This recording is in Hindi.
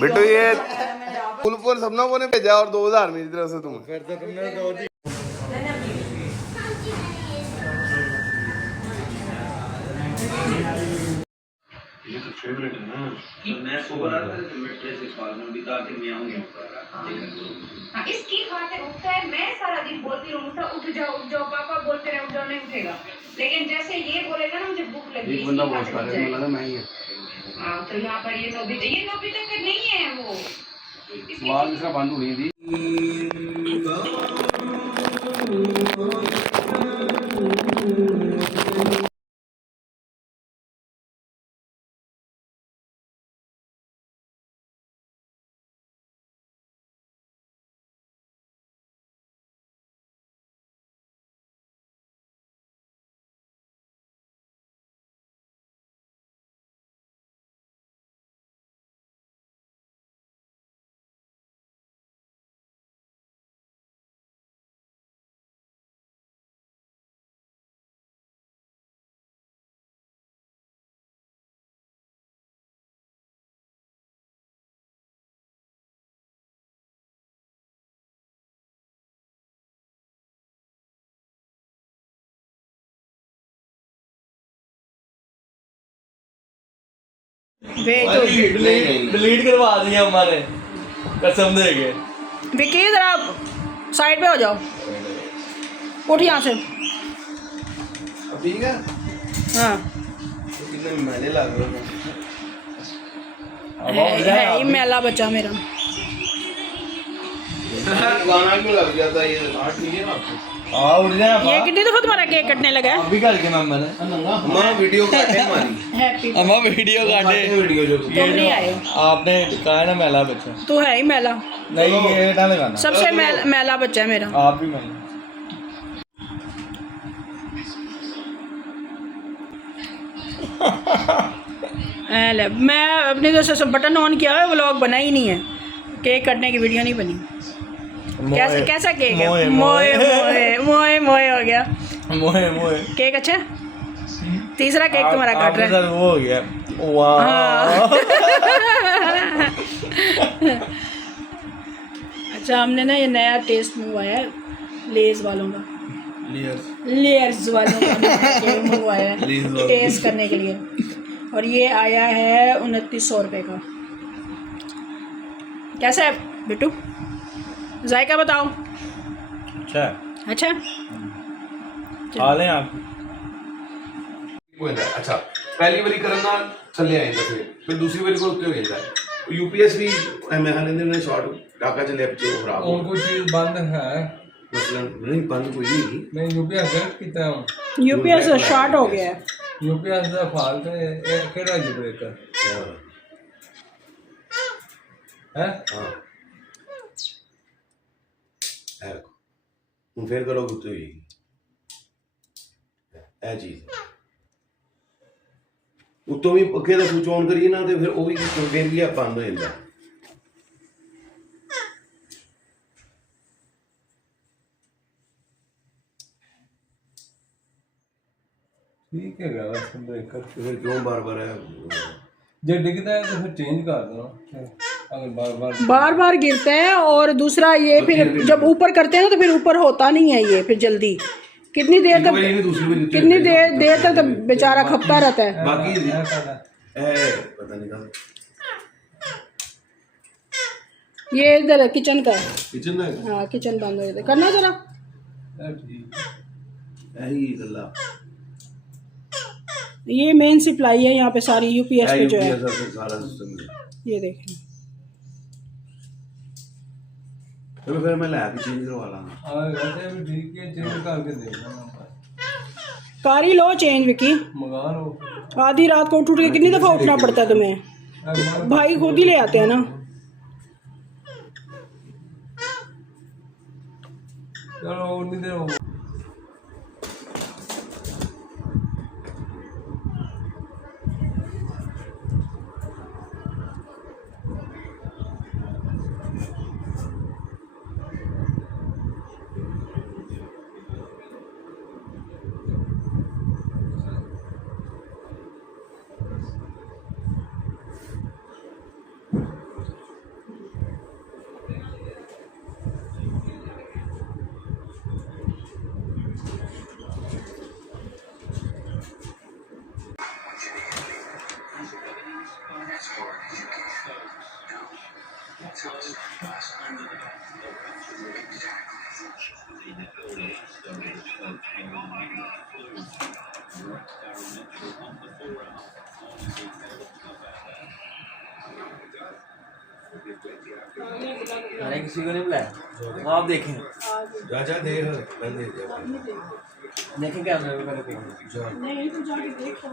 बेटू ये फुल सबनों को ने भेजा और 2000 मेरी तरफ से तुम फिर तो तुमने दो दी। ये तो फेवरेट है ना। मैं सुबह आता हूँ तो मिट्टी से पालना भी ताकि मैं आऊँगी। हाँ इसकी खातिर उठता है। मैं सारा दिन बोलती रहूँ उठ जाओ पापा बोलते रहे उठ जाओ नहीं उठेगा। लेकिन जैसे ये बोलेगा ना मुझे भूख लगी एक बंदा बहुत सारे में लगा मैं ही है। हाँ तो यहाँ पर ये नोबिता का नहीं है वो आवाज इसका बंद हुई थी। डिलीट करवा दिया हमारे कसम दे के। विकी जरा साइड पे हो जाओ, उठ यहाँ से। ठीक है हाँ कितने मैले लग रहे है ही मैला बच्चा मेरा। गाना क्यों लग जाता है ये ठीक है ना आपको। हाँ उठ जाए ये कितनी दफा तुम्हारा केक कटने लगा है? अभी करके मैंने हमारा वीडियो काटे हमारी हैप्पी हम वीडियो काटे वीडियो जो तुम नहीं आए हो। आपने कहा है ना मैला बच्चा। तू है ही मैला, नहीं ये ना लगाना। सबसे मैला बच्चा है मेरा। आप भी मैला। ले मैं अपने दोस्त से बटन ऑन किया है, व्लॉग बना ही नहीं है, केक कटने की वीडियो नहीं बनी। कैसा केक है? मोए मोए मोए मोए हो गया। मोए मोए केक अच्छा है? तीसरा केक तुम्हारा काट रहा है। वो हो गया वाह। अच्छा हमने ना ये नया टेस्ट मंगवाया है लेज वालों का, लेयर्स वालों का केक मंगवाया है टेस्ट करने के लिए, और ये आया है 2900 रुपये का। कैसा है बिट्टू, जायका बताओ। अच्छा अच्छा खा लें आप। अच्छा पहली बारी करना चले आए फिर दूसरी बारी को उत्ते हो जाता है। यूपीएस भी एमएन ने शॉर्ट डाका चले पिछे खराब हो उनको चीज बंद है मतलब नहीं बंद कोई नहीं मैं यूपीएस गलत किया हूं। यूपीएस शॉर्ट हो गया है। यूपीएस ਦਾ ਫਾਲਟ ਇਹ ਕਿਹੜਾ ਜੀ ਬ੍ਰੇਕਰ ਹੈ हाँ है हम फिर करोगे तो ही है चीज उत्तों भी पक्के का स्विच ऑन करिए ना तो फिर वो भी फिर भी बंद हो जाता। ठीक है बस ब्रेकर फिर क्यों बार बार है जब दिखता है तो फिर चेंज कर दो। अगर बार बार गिरता है, और दूसरा ये फिर जब ऊपर करते हैं ना तो फिर ऊपर होता नहीं है ये फिर जल्दी। कितनी देर तक तो बेचारा खपता रहता है। बाकी पता नहीं कहाँ ये इधर किचन का है। किचन में हाँ किचन बंद हो जाता करना जरा। यही गल्ला ये मेन सप्लाई है यहाँ पे सारी यूपीएस पे जो है सारा सिस्टम ये देखें। चलो फिर मैं लैब चेंज करवा लांगा। वैसे भी ठीक है चेंज करके देखना कारी लो चेंज विकी, मंगा लो। आधी रात को उठ के कितनी दफा उठना पड़ता है तुम्हें, भाई खुद ही ले आते हैं ना। चलो उतनी देर हो मैंने किसी को नहीं बुलाया, वो आप देखें, जा जा देख मैं दे दिया देखें कैमरे में करके। नहीं तो जाके देखो।